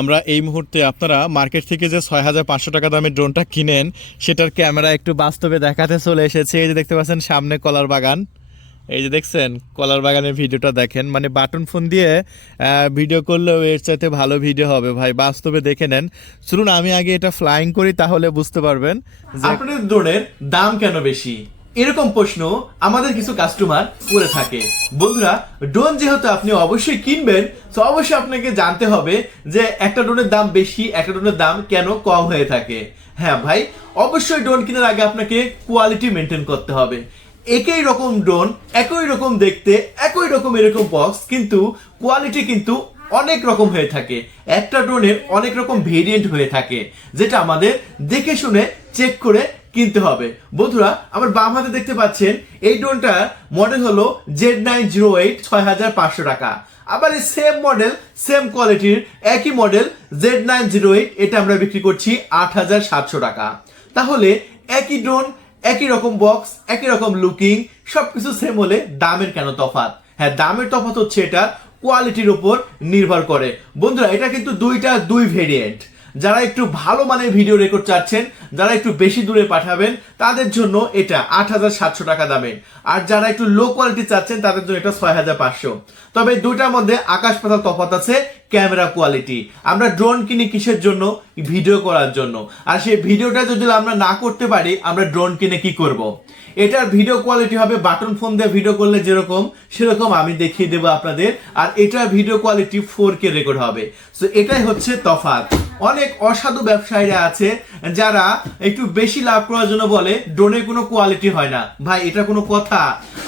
আমরা এই মুহূর্তে আপনারা মার্কেট থেকে যে ছয় হাজার পাঁচশো টাকা দামের ড্রোনটা কিনেন, সেটার ক্যামেরা একটু বাস্তবে দেখাতে চলে এসেছে। এই যে দেখতে পাচ্ছেন, সামনে কলার বাগান। এই যে দেখছেন, কলার বাগানের ভিডিওটা দেখেন। মানে বাটন ফোন দিয়ে ভিডিও করলেও এর চাইতে ভালো ভিডিও হবে। ভাই, বাস্তবে দেখে নেন। শুনুন আমি আগে এটা ফ্লাইং করি, তাহলে বুঝতে পারবেন আপনাদের ড্রোনের দাম কেন বেশি? এরকম প্রশ্ন আমাদের কিছু কাস্টমার করে থাকে। বন্ধুরা ড্রোন যেহেতু আপনি অবশ্যই কিনবেন তো অবশ্যই আপনাকে জানতে হবে যে একটা ড্রোনের দাম বেশি, একটা ড্রোনের দাম কেন কম হয়ে থাকে। হ্যাঁ ভাই, অবশ্যই ড্রোন কেনার আগে আপনাকে কোয়ালিটি মেনটেন করতে হবে। একই রকম ড্রোন একই রকম দেখতে, একই রকম এরকম বক্স কিন্তু কোয়ালিটি কিন্তু অনেক রকম হয়ে থাকে। একটা ড্রোনের অনেক রকম ভেরিয়েন্ট হয়ে থাকে, যেটা আমাদের দেখে শুনে চেক করে কিনতে হবে। বন্ধুরা, আমার বাম হাতে দেখতে পাচ্ছেন, এই ড্রোনটার মডেল হলো জেড নাইন জিরো এইট ছয় হাজার পাঁচশো টাকা। আবার এই সেম মডেল সেম কোয়ালিটির একই model Z nine zero eight এটা আমরা বিক্রি করছি আট হাজার সাতশো টাকা। তাহলে একই ড্রোন, একই রকম বক্স একই রকম লুকিং সবকিছু সেম হলে দামের কেন তফাত হ্যাঁ দামের তফাৎ হচ্ছে এটা কোয়ালিটির উপর নির্ভর করে। বন্ধুরা, এটা কিন্তু দুইটা, দুই ভেরিয়েন্ট যারা একটু ভালো মানের ভিডিও রেকর্ড চাচ্ছেন, যারা একটু বেশি দূরে পাঠাবেন, তাদের জন্য এটা আট হাজার সাতশো টাকা দামে। আর যারা একটু লো কোয়ালিটি চাচ্ছেন, তাদের জন্য এটা ছয় হাজার পাঁচশো। তবে দুটার মধ্যে আকাশ পাতাল তফাত আছে ক্যামেরা কোয়ালিটি। আমরা ড্রোন কিনি কিসের জন্য? ভিডিও করার জন্য। আর সেই ভিডিওটা যদি আমরা না করতে পারি, আমরা ড্রোন কিনে কি করব। এটার ভিডিও কোয়ালিটি হবে বাটন ফোন দিয়ে ভিডিও করলে যেরকম, সেরকম আমি দেখিয়ে দেবো আপনাদের। আর এটার video quality four K record হবে। সো এটাই হচ্ছে তফাৎ। অনেক অসাধু ব্যবসায়ীরা আছে, যারা একটু বেশি লাভ করার জন্য বলে ড্রোনের কোনো কোয়ালিটি হয় না। ভাই, এটা কোনো কথা।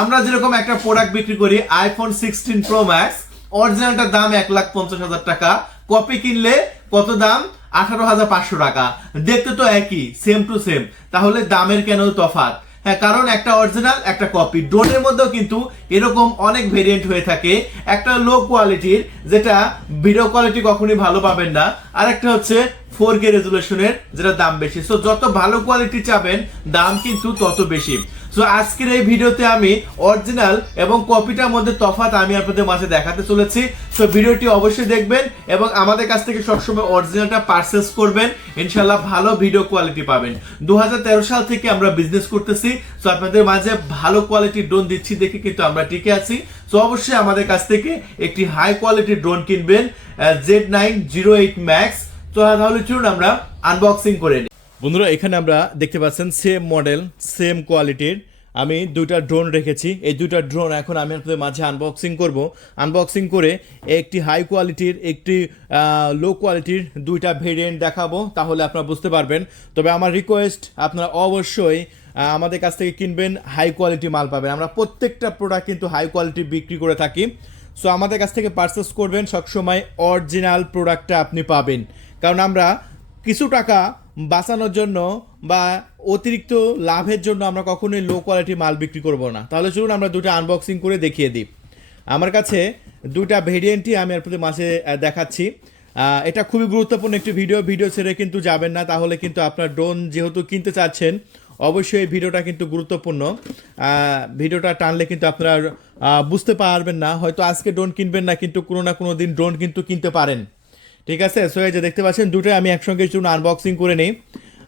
আমরা যেরকম একটা প্রোডাক্ট বিক্রি করি আইফোন সিক্সটিন প্রো ম্যাক্স অরিজিনালটার দাম এক লাখ পঞ্চাশ হাজার টাকা। কপি কিনলে কত দাম? আঠারো হাজার পাঁচশো টাকা। দেখতে তো একই সেম টু সেম তাহলে দামের কেন তফাৎ? হ্যাঁ কারণ একটা অরিজিনাল, একটা কপি। ড্রোনের মধ্যেও কিন্তু এরকম অনেক ভেরিয়েন্ট হয়ে থাকে। একটা লো কোয়ালিটির যেটা ভিডিও কোয়ালিটি কখনই ভালো পাবেন না। আর একটা হচ্ছে ফোর কে রেজুলেশনের যেটা দাম বেশি। সো যত ভালো কোয়ালিটি চাবেন, দাম কিন্তু তত বেশি। সো আজকের এই ভিডিওতে আমি অরিজিনাল এবং কপিটার মধ্যে তফাৎ আমি আপনাদের মাঝে দেখাতে চলেছি। সো ভিডিওটি অবশ্যই দেখবেন এবং আমাদের কাছ থেকে সবসময় অরিজিনালটা পারচেস করবেন। ইনশাল্লাহ ভালো ভিডিও কোয়ালিটি পাবেন। দু হাজার তেরো সাল থেকে আমরা বিজনেস করতেছি। সো আপনাদের মাঝে ভালো কোয়ালিটির ড্রোন দিচ্ছি দেখে কিন্তু আমরা টিকে আছি। সো অবশ্যই আমাদের কাছ থেকে একটি হাই কোয়ালিটির ড্রোন কিনবেন Z nine zero eight max তো তাহলে চলুন আমরা আনবক্সিং করে নিই। বন্ধুরা, এখানে আমরা দেখতে পাচ্ছেন সেম মডেল সেম কোয়ালিটির আমি দুইটা ড্রোন রেখেছি। এই দুইটা ড্রোন এখন আমি আপনাদের মাঝে আনবক্সিং করব। আনবক্সিং করে একটি হাই কোয়ালিটির একটি লো কোয়ালিটির দুইটা ভেরিয়েন্ট দেখাবো, তাহলে আপনারা বুঝতে পারবেন। তবে আমার রিকোয়েস্ট আপনারা অবশ্যই আমাদের কাছ থেকে কিনবেন হাই কোয়ালিটি মাল পাবেন। আমরা প্রত্যেকটা প্রোডাক্ট কিন্তু হাই কোয়ালিটি বিক্রি করে থাকি। সো আমাদের কাছ থেকে পারচেস করবেন সবসময় অরিজিনাল প্রোডাক্টটা আপনি পাবেন। কারণ আমরা কিছু টাকা বাঁচানোর জন্য বা অতিরিক্ত লাভের জন্য আমরা কখনোই লো কোয়ালিটি মাল বিক্রি করব না। তাহলে চলুন আমরা দুটো আনবক্সিং করে দেখিয়ে দিই। আমার কাছে দুটা ভেরিয়েন্টই আমি আপনাদের মাঝে দেখাচ্ছি। এটা খুবই গুরুত্বপূর্ণ একটি ভিডিও ভিডিও ছেড়ে কিন্তু যাবেন না, তাহলে কিন্তু আপনার ড্রোন যেহেতু কিনতে চাচ্ছেন, অবশ্যই এই ভিডিওটা কিন্তু গুরুত্বপূর্ণ। ভিডিওটা টানলে কিন্তু আপনারা বুঝতে পারবেন না, হয়তো আজকে ড্রোন কিনবেন না, কিন্তু কোনো না কোনো দিন ড্রোন কিন্তু কিনতে পারেন। ঠিক আছে? সো এই যে দেখতে পাচ্ছেন, দুটোই আমি একসঙ্গে চলুন আনবক্সিং করে নিই।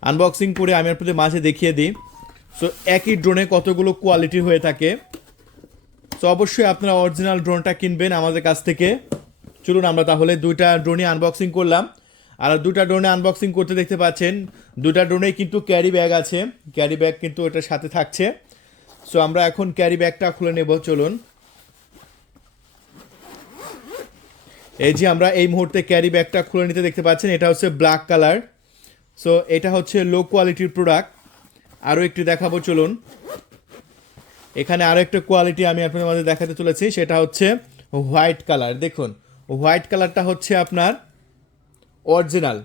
আনবক্সিং করে আমি আপনাদের মাঝে দেখিয়ে দিই। সো একই ড্রোনে কতগুলো কোয়ালিটি হয়ে থাকে। সো অবশ্যই আপনারা অরিজিনাল ড্রোনটা কিনবেন আমাদের কাছ থেকে। চলুন আমরা তাহলে দুইটা ড্রোনই আনবক্সিং করলাম। আর দুটা ড্রোনে আনবক্সিং করতে দেখতে পাচ্ছেন দুটা ড্রোনেই কিন্তু ক্যারি ব্যাগ আছে। ক্যারি ব্যাগ কিন্তু ওটার সাথে থাকছে। সো আমরা এখন ক্যারি ব্যাগটা খুলে নেব, চলুন। এই যে আমরা এই মুহূর্তে ক্যারি ব্যাগটা খুলে নিতে দেখতে পাচ্ছেন, এটা হচ্ছে ব্ল্যাক কালার সো এটা হচ্ছে লো কোয়ালিটির প্রোডাক্ট আরও একটি দেখাবো, চলুন। এখানে আরও একটা কোয়ালিটি আমি আপনাদের মাঝে দেখাতে চলেছি, সেটা হচ্ছে হোয়াইট কালার দেখুন হোয়াইট কালারটা হচ্ছে আপনার অরিজিনাল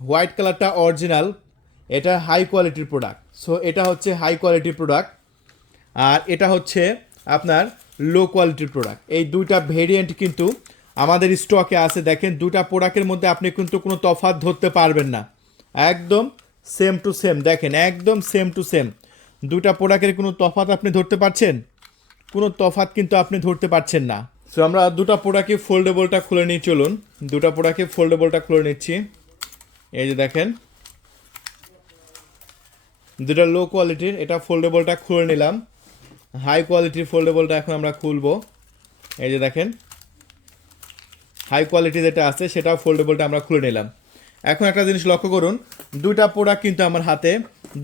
হোয়াইট কালারটা অরিজিনাল এটা হাই কোয়ালিটির প্রোডাক্ট সো এটা হচ্ছে হাই কোয়ালিটির প্রোডাক্ট আর এটা হচ্ছে আপনার লো কোয়ালিটির প্রোডাক্ট এই দুইটা ভেরিয়েন্ট কিন্তু আমাদের স্টকে আছে, দেখেন দুটা প্রোডাক্টের মধ্যে আপনি কিন্তু কোনো তফাৎ ধরতে পারবেন না। একদম সেম টু সেম দেখেন একদম সেম টু সেম দুটা প্রোডাক্টের কোনো তফাৎ আপনি ধরতে পারছেন? কোনো তফাত কিন্তু আপনি ধরতে পারছেন না। সো আমরা দুটো প্রোডাক্টে ফোল্ডেবলটা খুলে নিই, চলুন। দুটো প্রোডাক্টে ফোল্ডেবলটা খুলে নিচ্ছি। এই যে দেখেন। দুটা লো কোয়ালিটির এটা ফোল্ডেবলটা খুলে নিলাম। হাই কোয়ালিটির ফোল্ডেবলটা এখন আমরা খুলবো। এই যে দেখেন। হাই কোয়ালিটি যেটা আছে, সেটাও ফোল্ডেবলটা আমরা খুলে নিলাম। এখন একটা জিনিস লক্ষ্য করুন দুটা প্রোডাক্ট কিন্তু আমার হাতে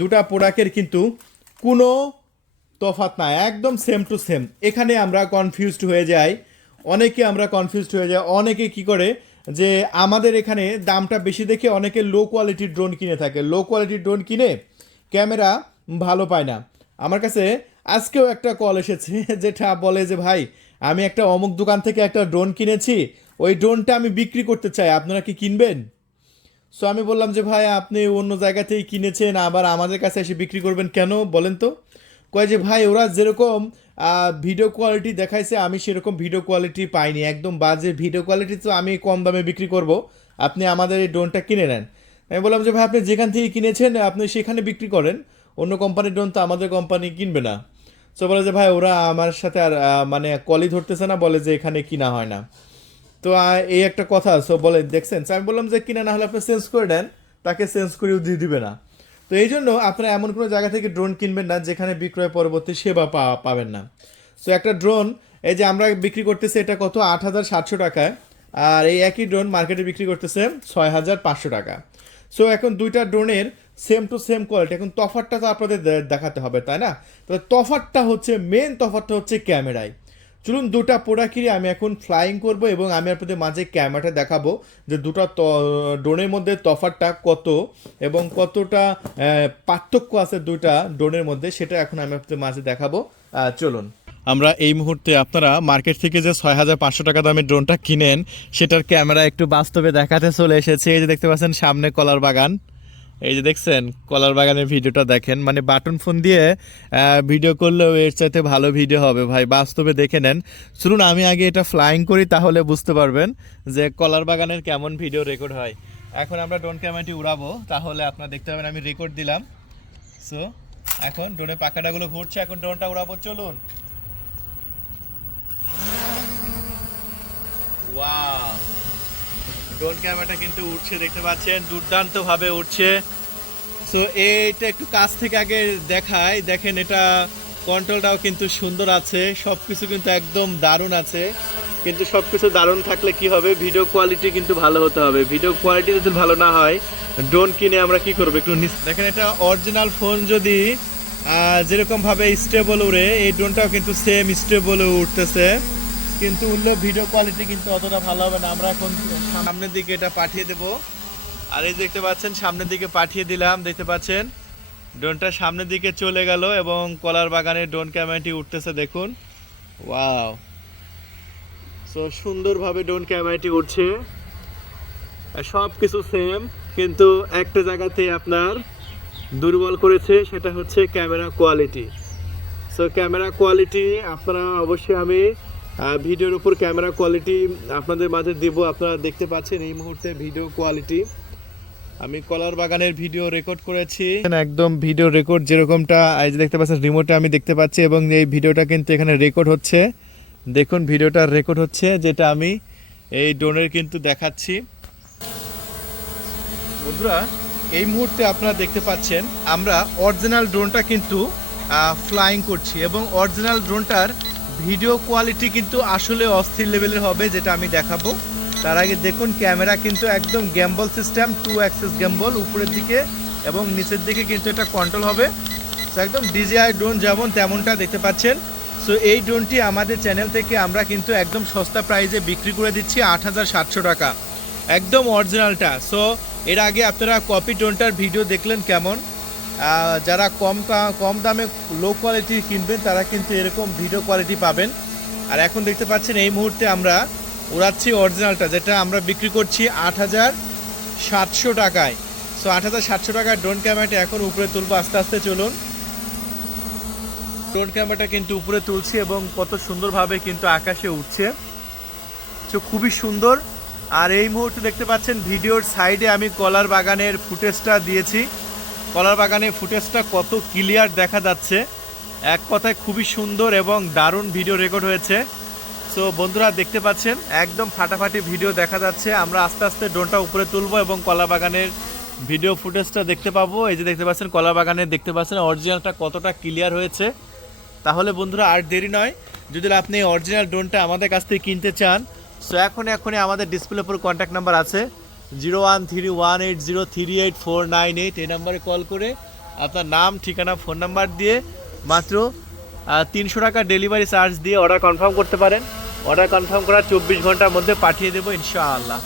দুটা প্রোডাক্টের কিন্তু কোনো তফাৎ নাই, একদম সেম টু সেম এখানে আমরা কনফিউজড হয়ে যাই, অনেকে আমরা কনফিউজড হয়ে যাই, অনেকে কি করে যে আমাদের এখানে দামটা বেশি দেখে অনেকে লো কোয়ালিটির ড্রোন কিনে থাকে। লো কোয়ালিটির ড্রোন কিনে ক্যামেরা ভালো পায় না। আমার কাছে আজকেও একটা কল এসেছে, যেটা বলে যে, ভাই, আমি একটা অমুক দোকান থেকে একটা ড্রোন কিনেছি ওই ড্রোনটা আমি বিক্রি করতে চাই, আপনারা কি কিনবেন? সো আমি বললাম যে, ভাই, আপনি অন্য জায়গা থেকে কিনেছেন, আবার আমাদের কাছে এসে বিক্রি করবেন কেন? বলেন তো। কয় যে, ভাই, ওরা যেরকম ভিডিও কোয়ালিটি দেখাইছে, আমি সেরকম ভিডিও কোয়ালিটি পাইনি। একদম বাজে ভিডিও কোয়ালিটি তো আমি কম দামে বিক্রি করব। আপনি আমাদের এই ড্রোনটা কিনে নেন। আমি বললাম যে, ভাই, আপনি যেখান থেকে কিনেছেন, আপনি সেখানে বিক্রি করেন। অন্য কোম্পানির ড্রোন তো আমাদের কোম্পানি কিনবে না। সো বলে যে, ভাই, ওরা আমার সাথে আর মানে কলই ধরতেছে না, বলে যে, এখানে কিনা হয় না। তো এই একটা কথা সো বলে, দেখছেন আমি বললাম যে কিনা না হলে আপনি চেঞ্জ করে দেন, তাকে চেঞ্জ করেও দিয়ে দিবে না। তো এই জন্য আপনারা এমন কোনো জায়গা থেকে ড্রোন কিনবেন না, যেখানে বিক্রয় পরবর্তী সেবা পাবেন না। সো একটা ড্রোন এই যে আমরা বিক্রি করতেছি, এটা কত? আট হাজার সাতশো টাকায়। আর এই একই ড্রোন মার্কেটে বিক্রি করতেছে ছয় হাজার পাঁচশো টাকা। সো এখন দুইটা ড্রোনের সেম টু সেম কোয়ালিটি এখন তফাতটা তো আপনাদের দেখাতে হবে, তাই না? তো তফাতটা হচ্ছে মেন তফাতটা হচ্ছে ক্যামেরায়। চলুন দুটা প্রোডাক্টই আমি এখন ফ্লাইং করব এবং আমি আপনাদের মাঝে ক্যামেরাটা দেখাবো যে দুটো ড্রোনের মধ্যে তফাতটা কত এবং কতটা পার্থক্য আছে দুটা ড্রোনের মধ্যে, সেটা এখন আমি আপনাদের মাঝে দেখাবো। চলুন। আমরা এই মুহূর্তে আপনারা মার্কেট থেকে যে ছয় হাজার পাঁচশো টাকা দামের ড্রোনটা কিনেন, সেটার ক্যামেরা একটু বাস্তবে দেখাতে চলে এসেছে। এই যে দেখতে পাচ্ছেন, সামনে কলার বাগান। এই যে দেখছেন, কলার বাগানের ভিডিওটা দেখেন। মানে বাটন ফোন দিয়ে ভিডিও করলেও এর চাইতে ভালো ভিডিও হবে। ভাই, বাস্তবে দেখে নেন। শুনুন আমি আগে এটা ফ্লাইং করি, তাহলে বুঝতে পারবেন যে কলার বাগানের কেমন ভিডিও রেকর্ড হয়। এখন আমরা ড্রোন ক্যামেরাটি উড়াবো, তাহলে আপনারা দেখতে পাবেন আমি রেকর্ড দিলাম। সো এখন ড্রোনের পাখাটাগুলো ঘুরছে, এখন ড্রোনটা উড়াবো, চলুন। ওয়াও ড্রোন ক্যামেরাটা কিন্তু উঠছে দেখতে পাচ্ছেন? দুর্দান্তভাবে উঠছে সো এইটা একটু কাছ থেকে আগে দেখায় দেখেন, এটা কন্ট্রোলটাও কিন্তু সুন্দর আছে। সব কিছু কিন্তু একদম দারুণ আছে। কিন্তু সব কিছু দারুণ থাকলে কি হবে? ভিডিও কোয়ালিটি কিন্তু ভালো হতে হবে। ভিডিও কোয়ালিটি যদি ভালো না হয় ড্রোন কিনে আমরা কি করব? একটু দেখেন, এটা অরিজিনাল ফোন যদি যেরকমভাবে স্টেবল উড়ে, এই ড্রোনটাও কিন্তু সেম স্টেবল উঠতেছে কিন্তু উঠলেও ভিডিও কোয়ালিটি কিন্তু অতটা ভালো হবে না। আমরা এখন সামনের দিকে এটা পাঠিয়ে দেব। আর এই দেখতে পাচ্ছেন, সামনের দিকে পাঠিয়ে দিলাম, দেখতে পাচ্ছেন? ড্রোনটা সামনের দিকে চলে গেল এবং কলার বাগানে ড্রোন ক্যামেরাটি উঠতেছে, দেখুন। ওয়াও। সো সুন্দরভাবে ড্রোন ক্যামেরাটি উঠছে। সব কিছু সেম কিন্তু একটা জায়গাতে আপনার দুর্বল করেছে, সেটা হচ্ছে camera quality so camera quality আপনারা অবশ্যই আমি ভিডিওর উপর ক্যামেরা কোয়ালিটি আপনাদের মাঝে দেব। আপনারা দেখতে পাচ্ছেন এই মুহূর্তে ভিডিও কোয়ালিটি আমি কলার বাগানের ভিডিও রেকর্ড করেছি। একদম ভিডিও রেকর্ড যেরকমটা, এই যে দেখতে পাচ্ছেন রিমোটে আমি দেখতে পাচ্ছি এবং এই ভিডিওটা কিন্তু এখানে রেকর্ড হচ্ছে। দেখুন ভিডিওটা রেকর্ড হচ্ছে, যেটা আমি এই ড্রোনের কিন্তু দেখাচ্ছি। বন্ধুরা, এই মুহূর্তে আপনারা দেখতে পাচ্ছেন, আমরা অরিজিনাল ড্রোনটা কিন্তু ফ্লাইং করছি এবং অরিজিনাল ড্রোনটার ভিডিও কোয়ালিটি কিন্তু আসলে অস্থির লেভেলের হবে, যেটা আমি দেখাবো। তার আগে দেখুন, ক্যামেরা কিন্তু একদম gimbal system to access gimbal উপরের দিকে এবং নিচের দিকে কিন্তু এটা কন্ট্রোল হবে। সো একদম ডিজিআই ড্রোন যেমন তেমনটা দেখতে পাচ্ছেন। সো এই ড্রোনটি আমাদের চ্যানেল থেকে আমরা কিন্তু একদম সস্তা প্রাইজে বিক্রি করে দিচ্ছি আট হাজার সাতশো টাকা। একদম অরিজিনালটা সো এর আগে আপনারা কপি ড্রোনটার ভিডিও দেখলেন কেমন? যারা কম কম দামে লো কোয়ালিটি কিনবেন, তারা কিন্তু এরকম ভিডিও কোয়ালিটি পাবেন। আর এখন দেখতে পাচ্ছেন এই মুহূর্তে আমরা উড়াচ্ছি অরিজিনালটা যেটা আমরা বিক্রি করছি আট হাজার সাতশো টাকায়। সো আট হাজার সাতশো টাকার ড্রোন ক্যামেরাটা এখন উপরে তুলবো, আস্তে আস্তে চলুন। ড্রোন ক্যামেরাটা কিন্তু উপরে তুলছি এবং কত সুন্দরভাবে কিন্তু আকাশে উঠছে। তো খুবই সুন্দর। আর এই মুহূর্তে দেখতে পাচ্ছেন ভিডিওর সাইডে আমি কলার বাগানের ফুটেজটা দিয়েছি। কলার বাগানে ফুটেজটা কত ক্লিয়ার দেখা যাচ্ছে। এক কথায় খুবই সুন্দর এবং দারুণ ভিডিও রেকর্ড হয়েছে। সো বন্ধুরা দেখতে পাচ্ছেন, একদম ফাটাফাটি ভিডিও দেখা যাচ্ছে। আমরা আস্তে আস্তে ড্রোনটা উপরে তুলবো এবং কলা বাগানের ভিডিও ফুটেজটা দেখতে পাবো। এই যে দেখতে পাচ্ছেন কলা বাগানে দেখতে পাচ্ছেন অরিজিনালটা কতটা ক্লিয়ার হয়েছে। তাহলে বন্ধুরা আর দেরি নয়, যদি আপনি অরিজিনাল ড্রোনটা আমাদের কাছ থেকে কিনতে চান সো এখন এখনই আমাদের ডিসপ্লের উপর কন্ট্যাক্ট নাম্বার আছে। Zero one three one eight zero three eight four nine eight এই নাম্বারে কল করে আপনার নাম, ঠিকানা ফোন নাম্বার দিয়ে মাত্র তিনশো টাকা ডেলিভারি চার্জ দিয়ে অর্ডার কনফার্ম করতে পারেন। অর্ডার কনফার্ম করার চব্বিশ ঘণ্টার মধ্যে পাঠিয়ে দেবো ইনশাআল্লাহ।